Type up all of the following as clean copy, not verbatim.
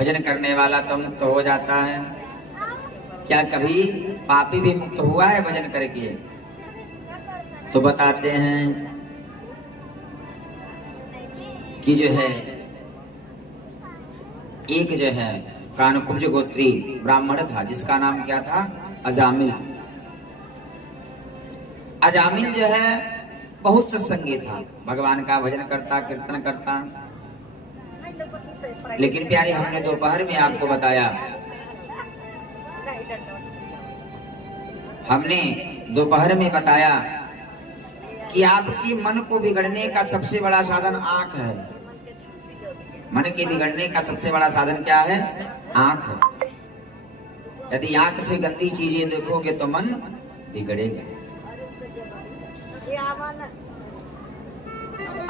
भजन करने वाला तो मुक्त हो जाता है। क्या कभी पापी भी मुक्त हुआ है भजन करके? तो बताते हैं कि जो है एक जो है कानकुब्ज गोत्री ब्राह्मण था, जिसका नाम क्या था? अजामिल। अजामिल जो है बहुत सत्संगी था, भगवान का भजन करता, कीर्तन करता। लेकिन प्यारे, हमने दोपहर में आपको बताया, हमने दोपहर में बताया कि आपकी मन को बिगड़ने का सबसे बड़ा साधन आंख है। मन के बिगड़ने का सबसे बड़ा साधन क्या है? आंख है। यदि आंख से गंदी चीजें देखोगे तो मन बिगड़ेगा।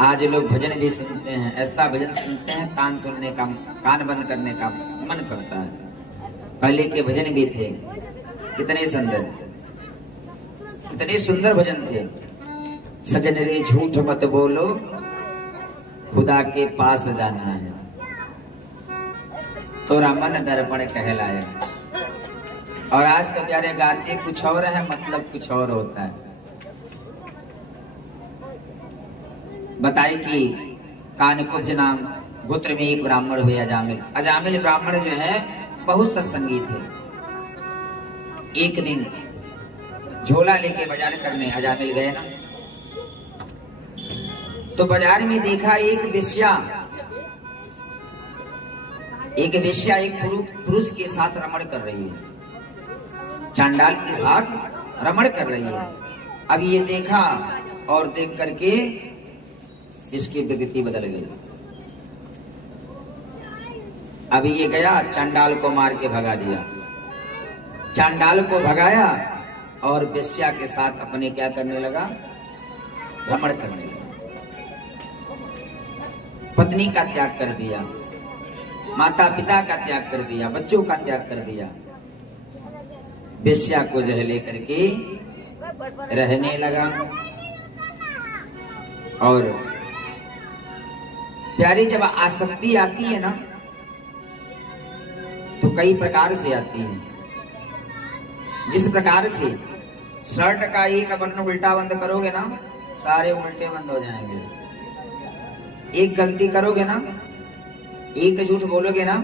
आज लोग भजन भी सुनते हैं, ऐसा भजन सुनते हैं कान सुनने का, कान बंद करने का मन करता है। पहले के भजन भी थे कितने सुंदर, कितने सुंदर भजन थे। सजन रे झूठ मत बोलो, खुदा के पास जाना है, तोरा मन दर्पण कहलाया। और आज तो प्यारे गाते कुछ और है, मतलब कुछ और होता है। बताए कि कानकुब्ज नाम गोत्र में एक ब्राह्मण हुए अजामिल। अजामिल ब्राह्मण जो है बहुत सत्संगी थे। एक दिन झोला लेके बाजार करने अजामिल गए ना, तो बाजार में देखा एक वेश्या एक पुरुष के साथ रमण कर रही है, चांडाल के साथ रमण कर रही है। अब ये देखा और देख करके इसकी विकृति बदल गई। अभी ये गया, चांडाल को मार के भगा दिया। चांडाल को भगाया और वेश्या के साथ अपने क्या करने लगा? रमण करने लगा। पत्नी का त्याग कर दिया, माता पिता का त्याग कर दिया, बच्चों का त्याग कर दिया। वेश्या को जो है लेकर के रहने लगा। और प्यारी, जब आसक्ति आती है ना तो कई प्रकार से आती है। जिस प्रकार से शर्ट का एक बटन उल्टा बंद करोगे ना, सारे उल्टे बंद हो जाएंगे। एक गलती करोगे ना, एक झूठ बोलोगे ना,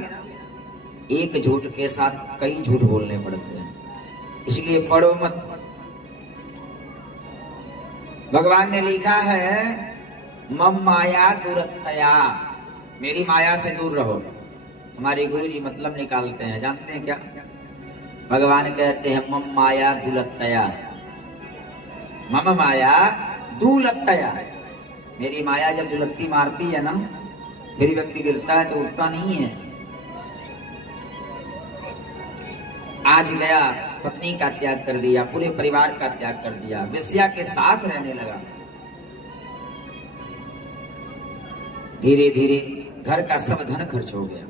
एक झूठ के साथ कई झूठ बोलने पड़ते हैं। इसलिए पढ़ो मत। भगवान ने लिखा है मम माया दूरतया, मेरी माया से दूर रहो। हमारे गुरु जी मतलब निकालते हैं, जानते हैं क्या? भगवान कहते हैं मम माया दूलतया, मम माया दूलतया। मेरी माया जब दुलत्ती मारती है ना, मेरी व्यक्ति गिरता है तो उठता नहीं है। आज गया, पत्नी का त्याग कर दिया, पूरे परिवार का त्याग कर दिया, वेश्या के साथ रहने लगा। धीरे धीरे घर का सब धन खर्च हो गया।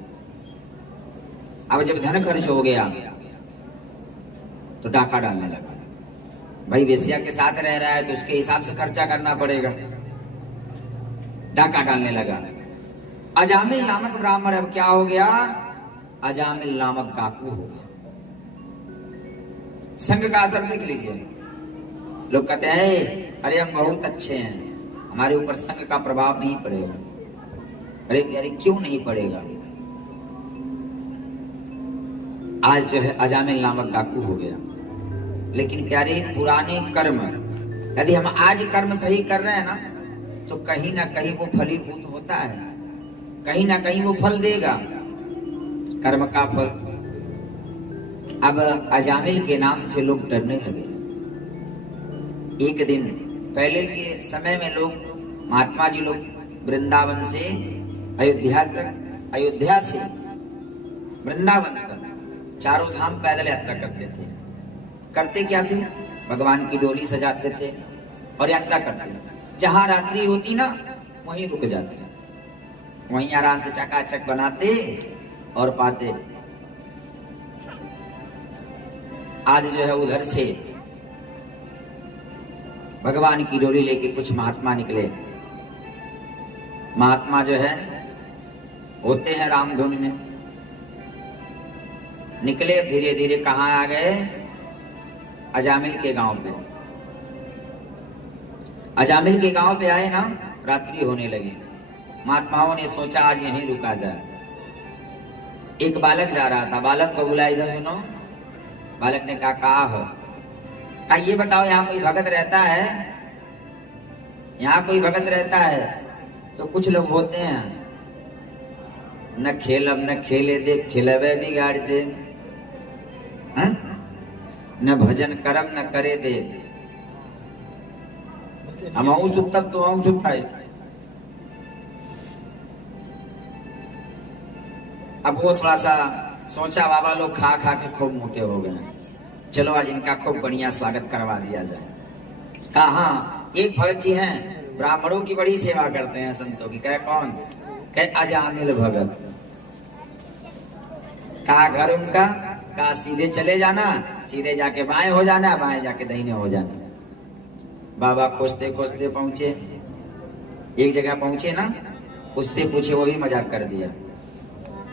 अब जब धन खर्च हो गया तो डाका डालने लगा। भाई वेश्या के साथ रह रहा है तो उसके हिसाब से खर्चा करना पड़ेगा। डाका डालने लगा। अजामिल नामक ब्राह्मण अब क्या हो गया? अजामिल नामक डाकू हो गया। संघ का असर देख लीजिए। लोग कहते हैं अरे हम बहुत अच्छे हैं, हमारे ऊपर संघ का प्रभाव नहीं पड़ेगा। अरे अरे क्यों नहीं पड़ेगा? आज जो है अजामिल नामक डाकू हो गया। लेकिन प्यारे, पुराने कर्म, यदि हम आज कर्म सही कर रहे हैं ना तो कहीं ना कहीं वो फलीभूत होता है, कहीं ना कहीं वो फल देगा, कर्म का फल। अब अजामिल के नाम से लोग डरने लगे। एक दिन पहले के समय में लोग, महात्मा जी लोग वृंदावन से अयोध्या तक, अयोध्या से वृंदावन तक चारों धाम पैदल यात्रा करते थे। करते क्या थे? भगवान की डोली सजाते थे और यात्रा करते थे। जहां रात्रि होती ना वहीं रुक जाते, वहीं आराम से चकाचक बनाते और पाते। आज जो है उधर से भगवान की डोली लेके कुछ महात्मा निकले। महात्मा जो है होते हैं रामधुन में, निकले धीरे धीरे कहाँ आ गए? अजामिल के गांव पे। अजामिल के गांव पे आए ना, रात्रि होने लगी। महात्माओं ने सोचा आज यहीं रुका जाए। एक बालक जा रहा था, बालक को बुलाया, इधर सुनो। बालक ने कहा हो? कहा ये बताओ यहाँ कोई भगत रहता है? यहाँ कोई भगत रहता है? तो कुछ लोग होते हैं न खेलब न खेले दे, खिलवे बिगाड़ दे, न भजन करम न करे दे। हम तब तो खाए। अब वो थोड़ा सा सोचा, बाबा लोग खा खा के खूब मोटे हो गए, चलो आज इनका खूब बढ़िया स्वागत करवा दिया जाए। कहा हाँ, एक भगत जी हैं, ब्राह्मणों की बड़ी सेवा करते हैं, संतों की। कहे कौन? कहे अजामिल भगत। कहा घर उनका? कहा सीधे चले जाना, सीधे जाके बाएं हो जाना, बाएं जाके दाहिने हो जाना। बाबा खोजते खोजते पहुंचे, एक जगह पहुंचे ना, उससे पूछे, वो भी मजाक कर दिया,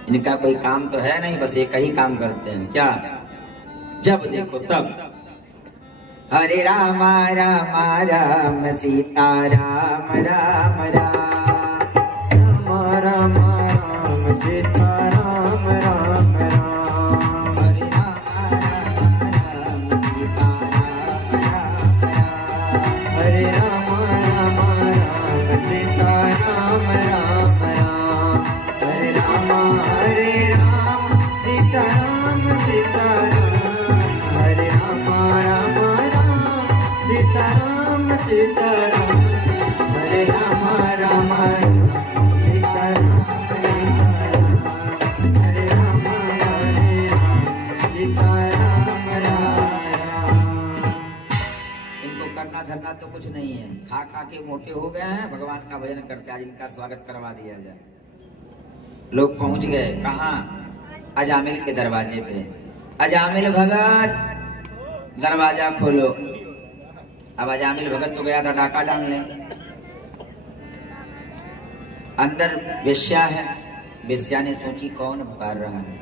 इनका कोई काम तो है नहीं, बस एक ही काम करते हैं। क्या? जब देखो तब हरे राम राम राम सीता राम राम राम, राम राम राम सीता राम राम राम, हरे राम राम सीता राम राम, हरे राम राम सीता राम राम राम, हरे राम सीता राम सीता राम, हरे राम सीता राम सीता राम, हरे राम सीता राम, हरे राम सीता राम। इनको करना धरना तो कुछ नहीं है, खा खा के मोटे हो गए हैं, भगवान का भजन करते, आज इनका स्वागत करवा दिया जाए। लोग पहुंच गए कहाँ? अजामिल के दरवाजे पे। अजामिल भगत दरवाजा खोलो। अब अजामिल भगत तो गया था डाका डालने, अंदर वेश्या है। वेश्या ने सोची कौन पुकार रहा है,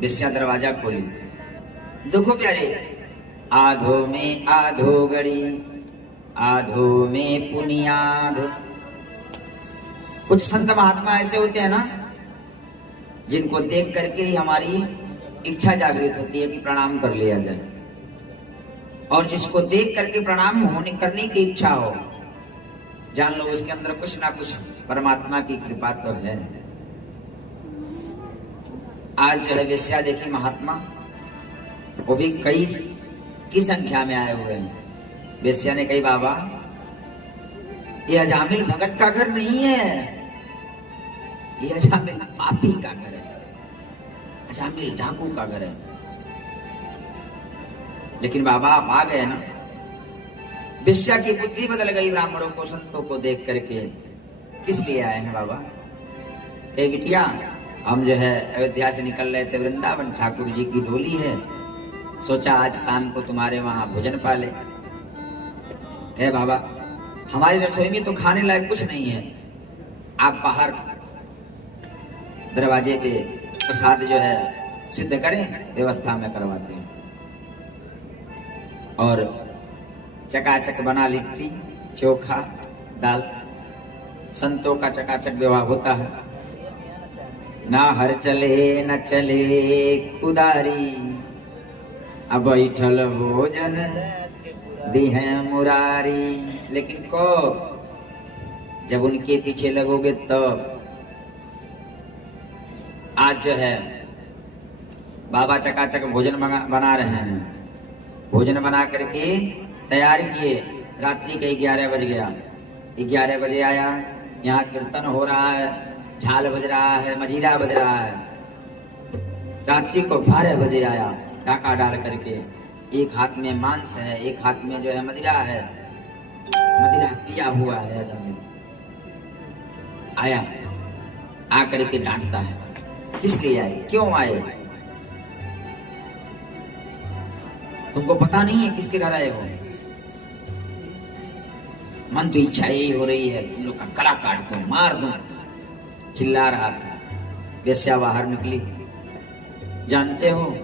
वेश्या दरवाजा खोली। देखो प्यारे, आधो में आधो गड़ी, आधो में पुनियाद। कुछ संत महात्मा ऐसे होते हैं ना, जिनको देख करके ही हमारी इच्छा जागृत होती है कि प्रणाम कर लिया जाए, और जिसको देख करके प्रणाम होने करने की इच्छा हो, जान लो उसके अंदर कुछ ना कुछ परमात्मा की कृपा तो है। आज जो है वेश्या देखी महात्मा, वो भी कई की संख्या में आए हुए हैं। वेश्या ने कही, बाबा ये अजामिल भगत का घर नहीं है, ये अजामिल पापी का घर है, अजामिल डाकू का घर है। लेकिन बाबा आप आ गए ना। वेश्या की बुद्धि बदल गई ब्राह्मणों को, संतों को देख करके। किस लिए आए हैं बाबा? कहे बिटिया, हम जो है अयोध्या से निकल रहे थे, वृंदावन ठाकुर जी की डोली है, सोचा आज शाम को तुम्हारे वहां भोजन पाले। कहे बाबा हमारी रसोई में तो खाने लायक कुछ नहीं है, आप बाहर दरवाजे पे प्रसाद जो है सिद्ध करें, व्यवस्था में करवाते हैं। और चकाचक बना लिट्टी चोखा दाल, संतों का चकाचक विवाह होता है। ना हर चले न चले कुदारी, अब बैठल भोजन दी है मुरारी। लेकिन को जब उनके पीछे लगोगे तो आज जो है बाबा चकाचक भोजन बना रहे हैं। भोजन बना करके तैयार किए, रात्रि के 11 बज गया। 11 बजे आया, यहाँ कीर्तन हो रहा है, झाल बज रहा है, मजीरा बज रहा है। रात्रि को 12 बजे आया, डाका डाल करके, एक हाथ में मांस है, एक हाथ में जो है मदिरा है, मदिरा पिया हुआ है। आया, आकर के डांटता है, किस लिए आए, क्यों आए? तुमको पता नहीं है किसके घर आए हो? मन तो इच्छा यही हो रही है तुम लोग का गला काट दूं, मार दूं। चिल्ला रहा था। वेश्या बाहर निकली, जानते हो,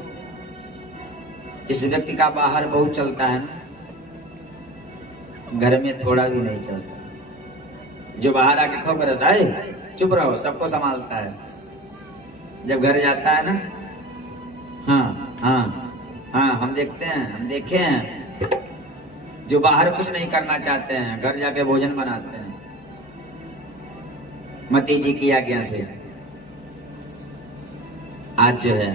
इस व्यक्ति का बाहर बहुत चलता है ना, घर में थोड़ा भी नहीं चलता। जो बाहर आके ठोक रहता है, चुप रहो, सबको संभालता है, जब घर जाता है ना, हाँ हाँ हाँ, हम देखते हैं, हम देखे हैं, जो बाहर कुछ नहीं करना चाहते हैं, घर जाके भोजन बनाते हैं मती जी की आज्ञा से। आज जो है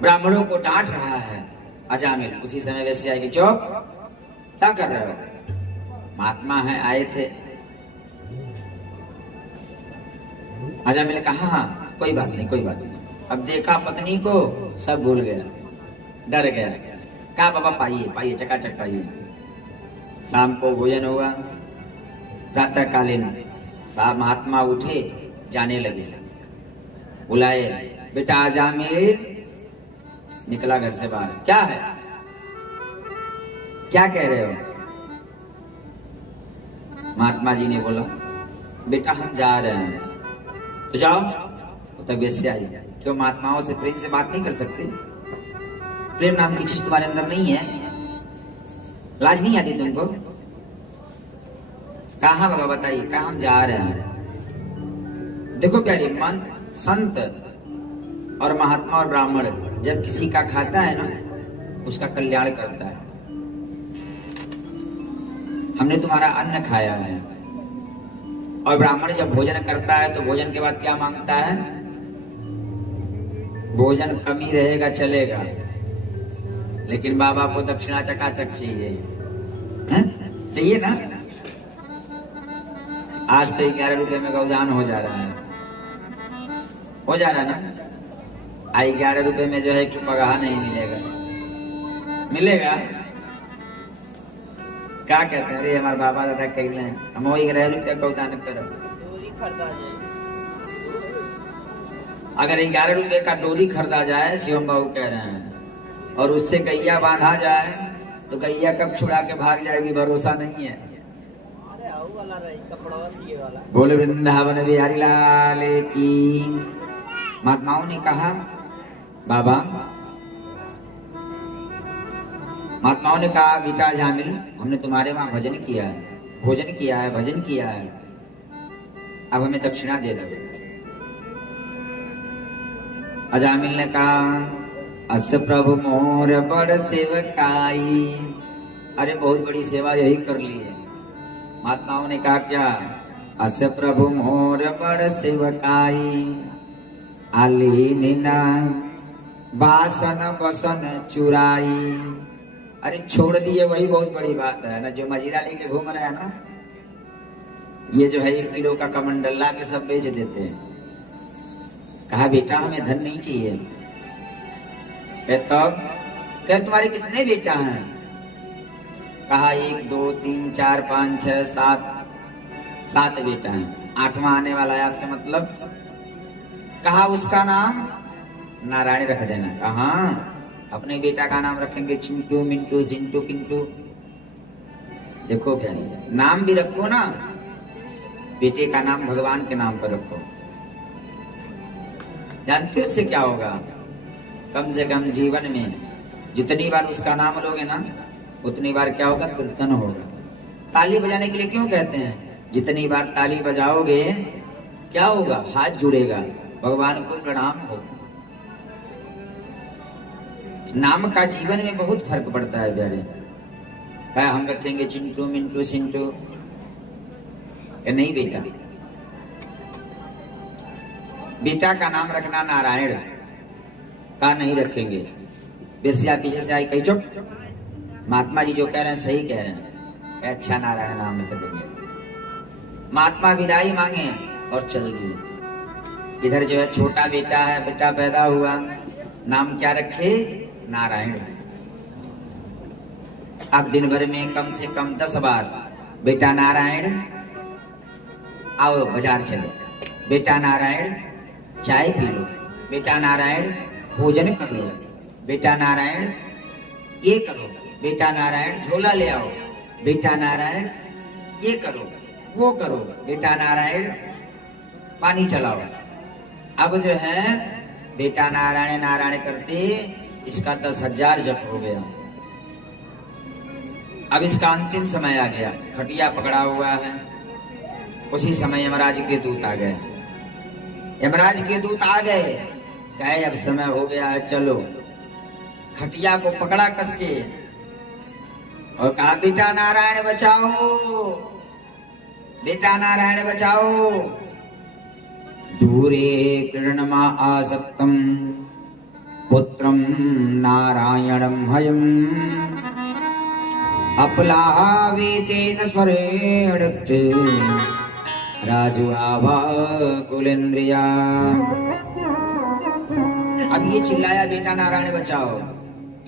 ब्राह्मणों को डांट रहा है अजामिल। उसी समय वैसे आएगी, चुप, क्या कर रहे हो? महात्मा है, आए थे। अजामिल ने कहा, हाँ कोई बात नहीं, कोई बात नहीं। अब देखा पत्नी को, सब भूल गया, डर गया। कहा, बाबा पाइए पाइए, चकाचक पाइए। शाम को भोजन हुआ। प्रातः कालीन साहब महात्मा उठे, जाने लगे। बुलाए, बेटा अजामिल। निकला घर से बाहर। क्या है, क्या कह रहे हो? महात्मा जी ने बोला, बेटा हम जा रहे हैं। तो जाओ। तो तबीयत से आई। क्यों महात्माओं से प्रेम से बात नहीं कर सकते? प्रेम नाम की चीज तुम्हारे अंदर नहीं है? लाज नहीं आती तुमको? कहाँ बाबा बताइए, कहाँ हम जा रहे हैं? देखो प्यारे, मन संत और महात्मा और ब्राह्मण जब किसी का खाता है ना, उसका कल्याण करता है। हमने तुम्हारा अन्न खाया है, और ब्राह्मण जब भोजन करता है तो भोजन के बाद क्या मांगता है? भोजन कमी रहेगा चलेगा, लेकिन बाबा को दक्षिणा चकाचक चाहिए। चाहिए ना? आज तो 11 रुपए में गौदान हो जा रहा है, हो जा रहा है ना? आई 11 रुपए में जो है एक पगाह नहीं मिलेगा। मिलेगा? क्या कहते हैं? अरे हमारे बाबा दादा कहले हैं, हम वही 11 रुपया गौदान करो। अगर 11 रुपए का डोरी खरीदा जाए, शिवम बाबू कह रहे हैं, और उससे गैया बांधा जाए, तो गैया कब छुड़ा के भाग जाएगी, भरोसा नहीं है। बोले वृंदावन बिहारी लाल की। महात्माओं ने कहा, बाबा, महात्माओं ने कहा, बेटा अजामिल, हमने तुम्हारे वहां भजन किया है, भोजन किया है, भजन किया है, अब हमें दक्षिणा दे दो। अजामिल ने कहा, अस प्रभु मोर बड़ सेवकाई। अरे बहुत बड़ी सेवा यही कर ली है। महात्माओं ने कहा, क्या? अस प्रभु मोर बड़ सेवकाई, आली नीना बासन बसन चुराई। अरे छोड़ दिए, वही बहुत बड़ी बात है ना। जो मजीरा लेके घूम रहे हैं ना, ये जो है 1 किलो का कमंडल ला के सब बेच देते हैं। कहा, बेटा हमें धन नहीं चाहिए। तब क्या तुम्हारे कितने बेटा हैं? कहा, 1 2 3 4 5 6 7 बेटा हैं। 8वां आने वाला है आपसे मतलब? कहा, उसका नाम नारायण रख देना। कहा, अपने बेटा का नाम रखेंगे चिंटू मिंटू जिंटू किंटू। देखो क्या नाम भी रखो ना, बेटे का नाम भगवान के नाम पर रखो। जानते हो उससे क्या होगा? कम से कम जीवन में जितनी बार उसका नाम लोगे ना, उतनी बार क्या होगा? कीर्तन होगा। ताली बजाने के लिए क्यों कहते हैं? जितनी बार ताली बजाओगे क्या होगा? हाथ जुड़ेगा, भगवान को प्रणाम होगा। नाम का जीवन में बहुत फर्क पड़ता है प्यारे। क्या हम रखेंगे चिंटू मिंटू सिंटू? नहीं बेटा, बेटा का नाम रखना नारायण का नहीं रखेंगे। बेसिया पीछे से आई, कही चुप। महात्मा जी जो कह रहे हैं सही कह रहे हैं। अच्छा नारायण नाम रख देंगे। महात्मा विदाई मांगे और चल दिए। इधर जो है छोटा बेटा है, बेटा पैदा हुआ, नाम क्या रखे? नारायण। अब दिन भर में कम से कम 10 बार, बेटा नारायण आओ बाजार चलो, बेटा नारायण चाय पी लो, बेटा नारायण भोजन कर लो, बेटा नारायण ये करो, बेटा नारायण झोला ले आओ, बेटा नारायण ये करो वो करो, बेटा नारायण पानी चलाओ। अब जो है बेटा नारायण नारायण करते इसका 10,000 जप हो गया। अब इसका अंतिम समय आ गया, खटिया पकड़ा हुआ है। उसी समय यमराज के दूत आ गए। यमराज के दूत आ गए, कहे अब समय हो गया है, चलो। खटिया को पकड़ा कस के और कहा बेटा नारायण बचाओ, बेटा नारायण बचाओ। दूरे किरणमा आसक्तम पुत्रम नारायणम हयम अपलावेतेन स्वरेण राजू आवा कुलेन्द्रिया। अब ये चिल्लाया बेटा नारायण बचाओ,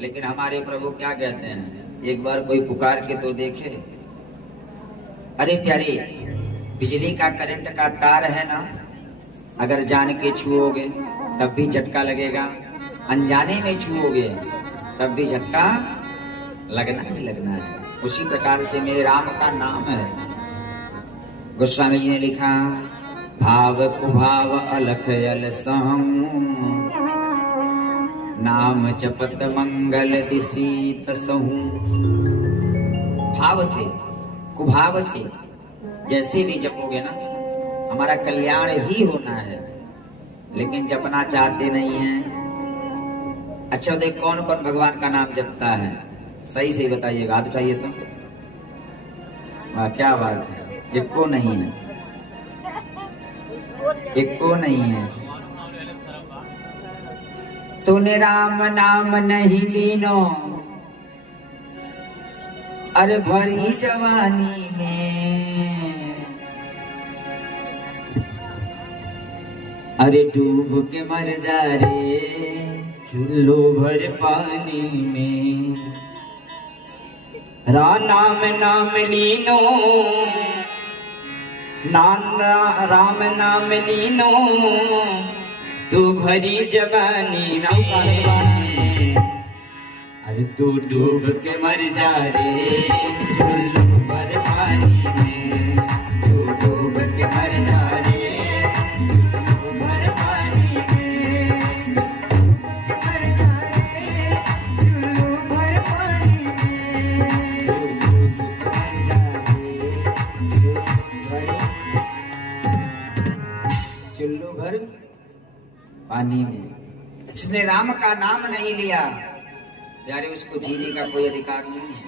लेकिन हमारे प्रभु क्या कहते हैं, एक बार कोई पुकार के तो देखे। अरे प्यारे, बिजली का करंट का तार है ना, अगर जान के छुओगे तब भी झटका लगेगा, अनजाने में छुओगे तब भी झटका लगना ही लगना है। उसी प्रकार से मेरे राम का नाम है। गोस्वामी जी ने लिखा, भाव कुभाव अलख अल सहम नाम जपत मंगल दिसी तसहु। भाव से कुभाव से जैसे भी जपोगे ना, हमारा कल्याण ही होना है, लेकिन जपना चाहते नहीं है। अच्छा देख, कौन कौन भगवान का नाम जपता है, सही से बताइएगा। हाथ उठाइए तो। वाह क्या बात है, एक को नहीं है, एक को नहीं है। तूने राम नाम नहीं लीनो, अरे भरी जवानी में, अरे डूब के मर जा रे चुल्लू भर पानी में। नाम नाम लीनो, राम नाम लीनो, तू भरी जवानी में। अरे तू डूब के मर जा रे चुल्लू भर पानी में, तू डूब के मर जा रे चुल्लू भर पानी में, मर जा रे चुल्लू भर पानी में, तू डूब के मर जा रे चुल्लू भर पानी में। जिसने राम का नाम नहीं लिया यारे, उसको जीने का कोई अधिकार नहीं है।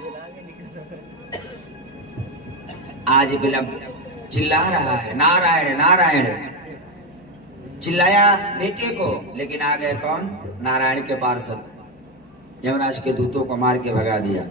आज बिलब चिल्ला रहा है नारायण नारायण, चिल्लाया बेटे को, लेकिन आ गए कौन, नारायण के पार्षद। यमराज के दूतों को मार के भगा दिया।